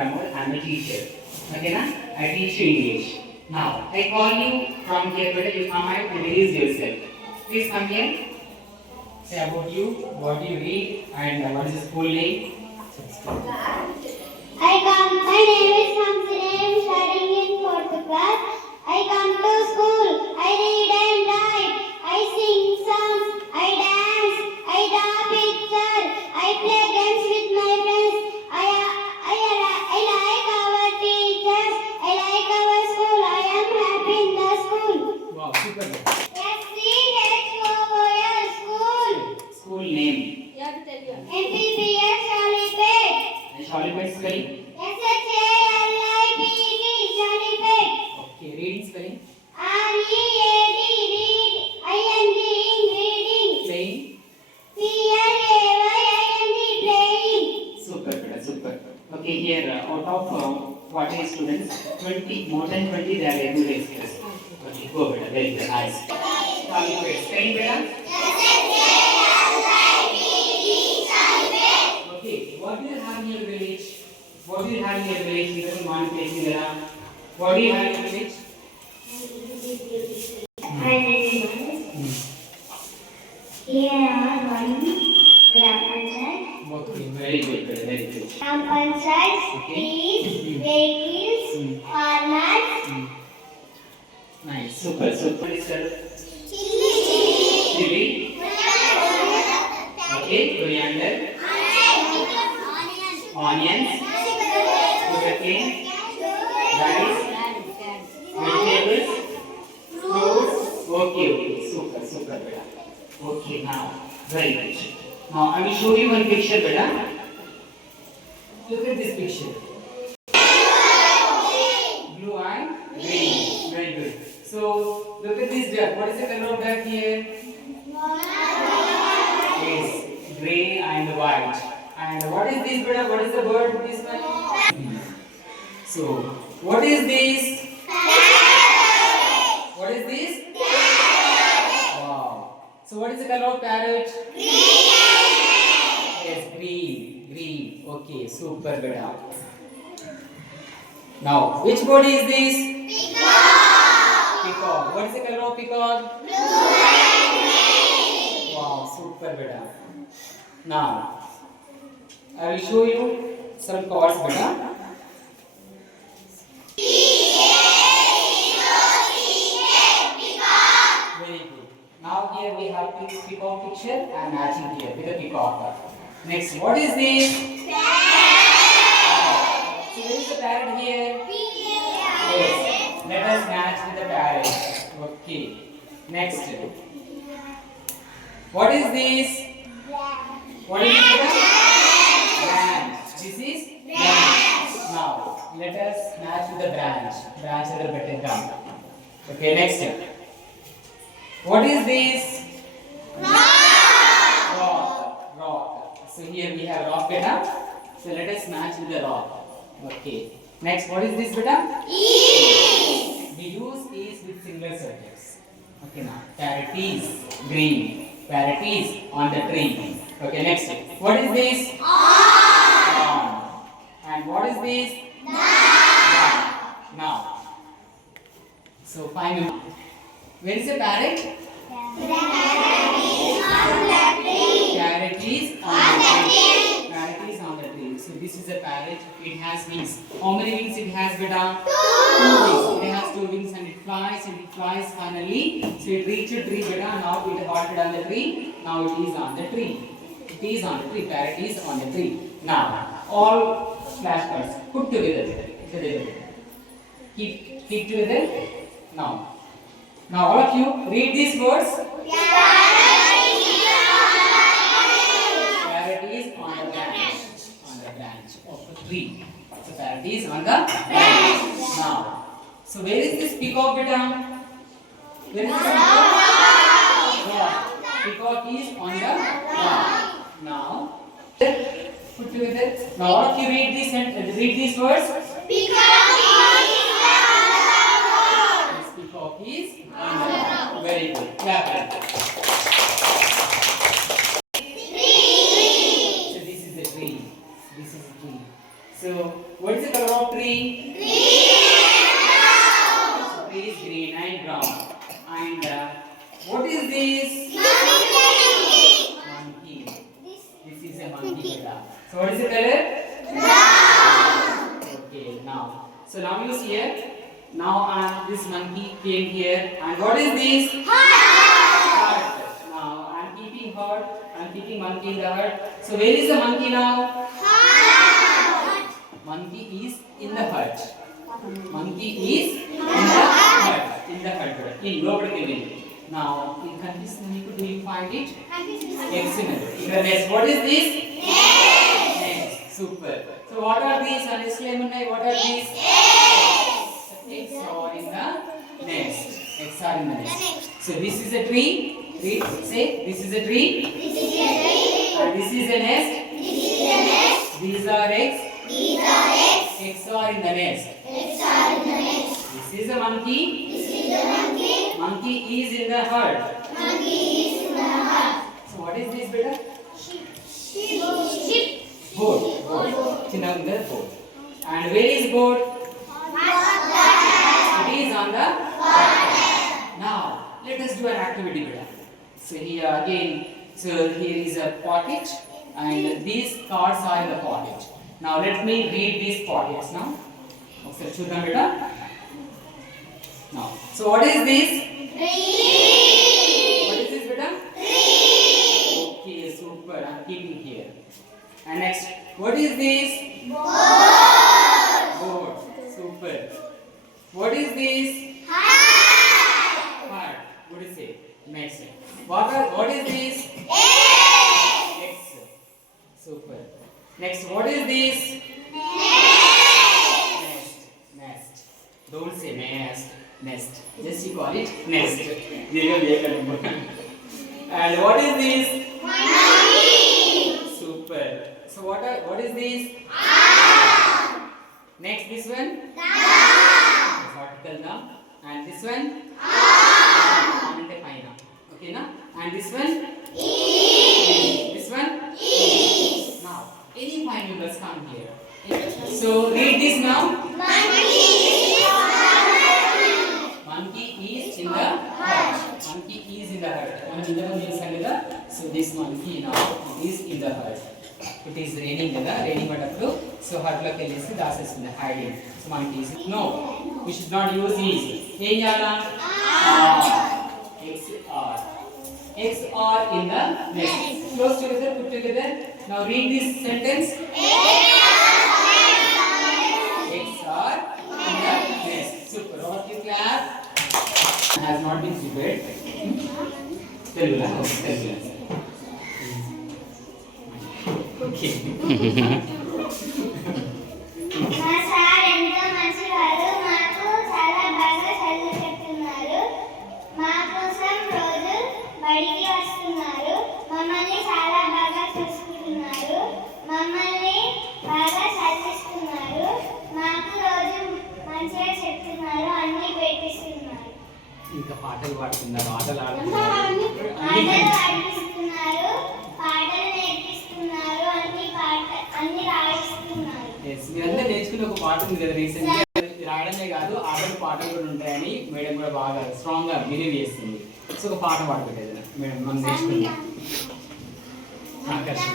Pramod. I'm a teacher. Okay, na? I teach you English. Now, I call you from here, but you come out and release yourself. Please come here. Say about you, what do you read, and what is the school name? My name is Hamsini. I am studying in 4th class. I come to school. I read and write. I sing songs. I dance. I draw pictures. I play games with my friends. I like our teachers. I like our school. I am happy in the school. Wow, super. SCHOOL school. School name. MPPS Sholipet. Sholipet spelling. SHALIPET Sholipet. Okay, reading spelling. READ read. ING reading. Playing. PLAYING playing. Super, beta, super. Okay, here out of 40 students, 20 more than 20 they are able to express. Okay, go beta, very good, nice. Sholipet spelling beta. Okay, what do you have in your village? What do you have in your village? You don't mind taking it up. What do you have in your village? Here are one gram panchayat. Okay, very good, very good. Gram panchayat, trees, vehicles, farmers. Nice, super, super. Chili. Chili. Okay, coriander. Onions. Sugarcane. Rice. Vegetables. Fruits. Okay, super, super, beta. Okay, now, very good. Now, I will show you one picture, beta. Look at this picture. Blue and green. Very good. So, look at this duck. What is the color of duck here? Yes, gray and white. And what is this, beta? What is the bird? This one? So, what is this? What is this? Wow. So, what is the color of parrot? Yes, green. Green. Okay, super, beta. Now, which bird is this? Peacock. What is the color of peacock? Wow, super, beta. Now, I will show you some chords, beta. Very good. Now here we have peacock picture and matching here with the peacock. Next, what is this? So where is the parrot here? Yes. Let us match with the parrot. Okay. Next. What is this? What is this? Branch. This is branch. Now, let us match with the branch. Branch is the better down. Okay, next. What is this? Rock. Rock. So here we have rock, beta. So let us match with the rock. Okay. Next, what is this, beta? We use is with singular subjects. Okay, now. Parrot is green. Parrot is on the tree. Okay, next. What is this? On. And what is this? Now. So, finally. Where is the parrot? Parrot is on the tree. Parrot is on the tree. So, this is a parrot. It has wings. How many wings it has, beta? 2 wings. It has 2 wings and it flies finally. So, it reached the tree, beta. Now, it halted on the tree. Now, it is on the tree. It is on the tree. Parrot is on the tree. Now, all flashcards put together. Keep together. Now, all of you read these words. Parrot is on the branch. On the branch of the tree. So parrot is on the branch. Now, so where is this peacock, beta? Where is this peacock? Rock. Peacock is on the rock. Now, put together. Now all of you read this and read these words. Peacock is on the rock. Very good. Clap. So this is the tree. So what is the color of tree? Green and brown. Tree is green and brown. And what is this? Monkey. This is a monkey beta. So what is the color? Brown. Okay, now. So now you see here. Now this monkey came here. And what is this? Hut. Now I am keeping hut. I am keeping monkey in the hut. So where is the monkey now? Hut. Monkey is in the hut. Monkey is in the hut. In the hut. In lower. Now in countries, do you find it? Excellent. In the nest. What is this? Nest. Super. So what are these? What are these? Eggs are in the nest. Eggs are in the nest. So this is a tree. Read. Say this is a tree. And this is a nest. These are eggs. Eggs are in the nest. This is a monkey. Monkey is in the hut. So what is this, beta? Boat. Chinna boat. And where is boat? It is on the water. Now let us do an activity, beta. So here again, so here is a pocket, and these cards are in the pocket. Now let me read these pockets now. Okay, chudam beta. Now, so what is this? What is this, beta? Okay, super. I'm keeping here. And next, what is this? Board. Super. What is this? Heart. What is it? Next. What is this? Eggs. Super. Next, what is this? Nest. Don't say nest. Nest. Just you call it nest. And what is this? Super. So what is this? Next, this one? Vertical now. And this one? Okay, now? And this one? This one? Now, any five members come here. So read this now. Monkey is in the hut. Monkey is in the hut. So this monkey now is in the hut. It is raining, so hut lo kelisi dasestunde hiding. So monkey is no. We should not use these. Eggs are in the nest. Close together, put together. Now read this sentence. Eggs are in the nest. Super. What you clap? Has not been prepared. Okay. మా sir ఎంతో మంచివారు. మాకు చాలా బాగా చదువు చెప్తున్నారు. మా కోసం రోజు బడికి వస్తున్నారు. మమ్మల్ని చాలా బాగా చూసుకుంటున్నారు. మమ్మల్ని బాగా చదివిస్తున్నారు. మాకు రోజు మంచిగా చెప్తున్నారు. అన్ని పెట్టిస్తున్నారు. ఇంకా పాటలు పాడుతున్నారు, ఆటలు ఆడుతున్నారు, పాటలు నేర్పిస్తున్నారు, అన్ని రాయిస్తున్నారు. మీరంతా నేర్చుకునే ఒక పాట ఉంది కదా రీసెంట్ గా, రాయడమే కాదు ఆటలు పాటలు కూడా ఉంటాయని మేడం కూడా బాగా స్ట్రాంగ్ గా బిలీవ్ చేస్తుంది. సో ఒక పాట పాడుకుంటుంది మేడం, మనం నేర్చుకుందాం. ఆకర్షణ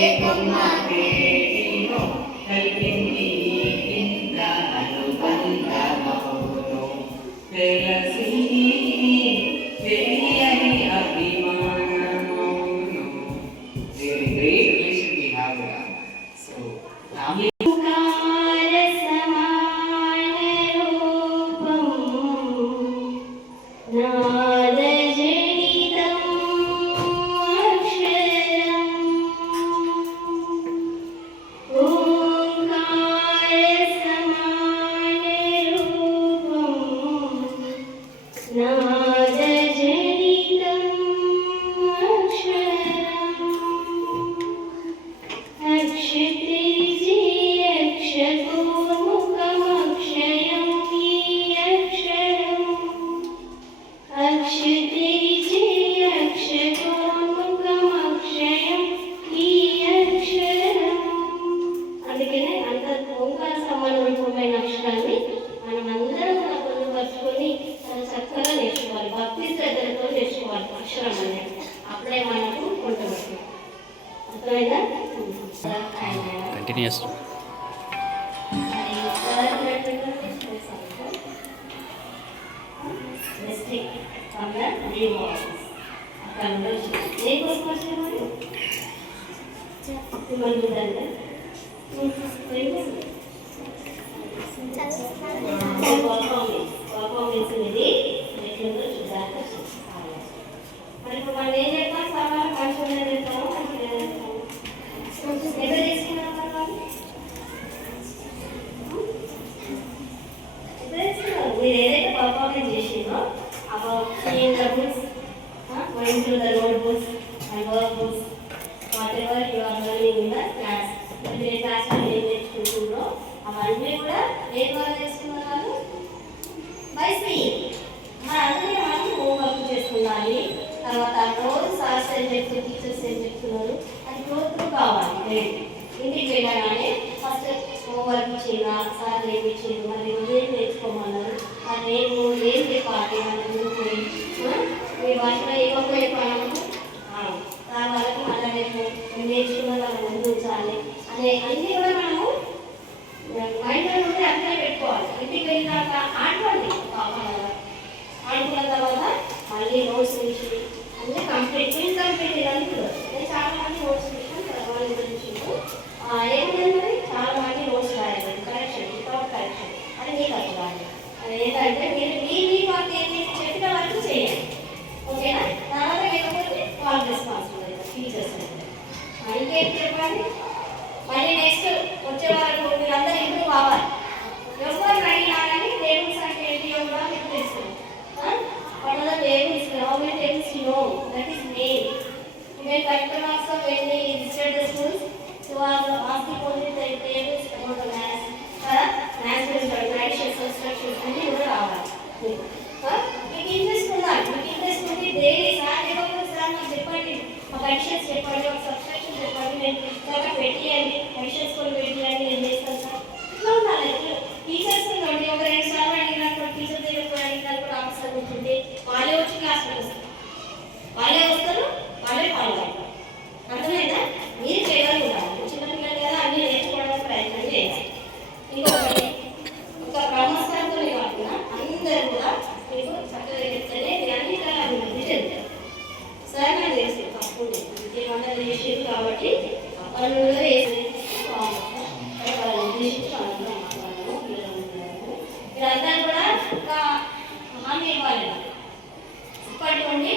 ఏ కొమ్మ కేటినో కలిపింది ఇంత అనుబంధమౌను తెలిసి తెలియని అభిమానమౌను. Really great relation we have with our so family. అందుకనే అంత ఓంకార సమాన రూపమైన అక్షరాన్ని మనం అందరం పొందుపరుచుకొని చాలా చక్కగా నేర్చుకోవాలి. భక్తి శ్రద్ధలతో నేర్చుకోవాలి అక్షరం అనేది. అప్పుడే మనకు కొంటబడుతుంది. అర్థమైందా? కంటిన్యూస్ మరి ఇప్పుడు మనం ఏం చెప్పాలి? సమాన పంచుకునే చెప్తాము, మంచిగా చెప్తాము. ఎక్కడ తీసుకున్నాం మీరు ఏదైతే పర్ఫార్మెన్స్ చేసిందో about seeing the books, going through the notebooks and workbooks, whatever you are learning in the class. మీరు ఏ క్లాస్లో ఏం నేర్చుకుంటుందో అవన్నీ కూడా ఏ ద్వారా నేర్చుకున్నారు? By seeing. మరి అందుకే మనం హోంవర్క్ చేసుకుండాలి. తర్వాత రోజు సార్స్ ఏం చెప్తున్నారు, టీచర్స్ ఏం చెప్తున్నారు అది గ్రోత్ కావాలి. ఇంటికి వెళ్ళగానే ఫస్ట్ హోంవర్క్ ఇచ్చిందా, సార్ ఏమి ఇచ్చింది, మరి ఏం నేర్చుకోమన్నారు, మరి ఏం చెప్పాలి, మీ భాషలో ఏమో చెప్పాము దాని వాళ్ళకి మళ్ళీ రేపు నేర్చుకున్న వాళ్ళ ముందు ఉంచాలి అనే అన్నీ కూడా మనము మైండ్లో ఉంటే అర్థం పెట్టుకోవాలి. ఇంటికి వెళ్ళినాక ఆడుకోండి, ఆడుకున్న తర్వాత మళ్ళీ నోట్స్ తీసి అన్నీ కంప్లీట్ ఇన్కంప్లీట్ ఇదంతా నేను చాలా మంది నోట్స్ తీసాను ఏమైంది మరి చాలా మంది నోట్స్ రాయాలి కరెక్షన్ వితౌట్ కరెక్షన్ అది మీకు అర్థం రాదు. అది ఏంటంటే మీరు మీ వర్క్ ఏంటి చెప్పిన వరకు చేయాలి. ఓకేనా? తర్వాత లేకపోతే వాళ్ళ రెస్పాన్సిబిలిటీ టీచర్స్ ఇంకేం చెప్పండి. మళ్ళీ నెక్స్ట్ వచ్చే వరకు మీరందరూ ఇంప్రూవ్ అవ్వాలి. ఎవరు అడిగినా కానీ టేబుల్స్ అంటే ఏంటి కూడా మీకు తెలుస్తుంది. What are the tables? How many tables you know? That is main. When Dr. Master when they visited the schools, so was asking only the tables about the maths. Maths is additions, subtractions, and you will have. మీకు interest ఉండాలి. మీకు interest ఉంటే daily sir చెప్పండి, sir నాకు చెప్పండి, ఒక additions చెప్పండి, ఒక సబ్ట్రాక్షన్ చెప్పండి, నేను ఇట్లాగా పెట్టియండి, అడిషన్స్ కూడా పెట్టియండి, నేను చేస్తాను సార్. ఇట్లా ఉండాలి. టీచర్స్ ఉండండి, ఒక 2 సార్లు అడిగినప్పుడు టీచర్ దగ్గర అడిగినప్పుడు ఆఫీసర్ కూర్చుంటే వాళ్ళే వచ్చి క్లాస్లో వస్తారు, వాళ్ళే వస్తారు, వాళ్ళే ఫాలో అవుతారు. అర్థమైందా? మీరు చేయగలుగుతారు. చిన్నపిల్లలు కదా అన్నీ నేర్చుకోవడానికి ప్రయత్నం చేయాలి. ఇంకొకటి ఒక బ్రహ్మస్థానంతో కాకుండా అందరూ కూడా మీకు చక్కగా చెప్తేనే అన్ని అభివృద్ధి చెందారు. సరే నాకు తెలుసు తప్పకుండా విద్యమండలి చేసేది కాబట్టి వాళ్ళు వేసి మీరందరూ కూడా ఒక హామీ ఇవ్వాలి. ఇప్పటి నుండి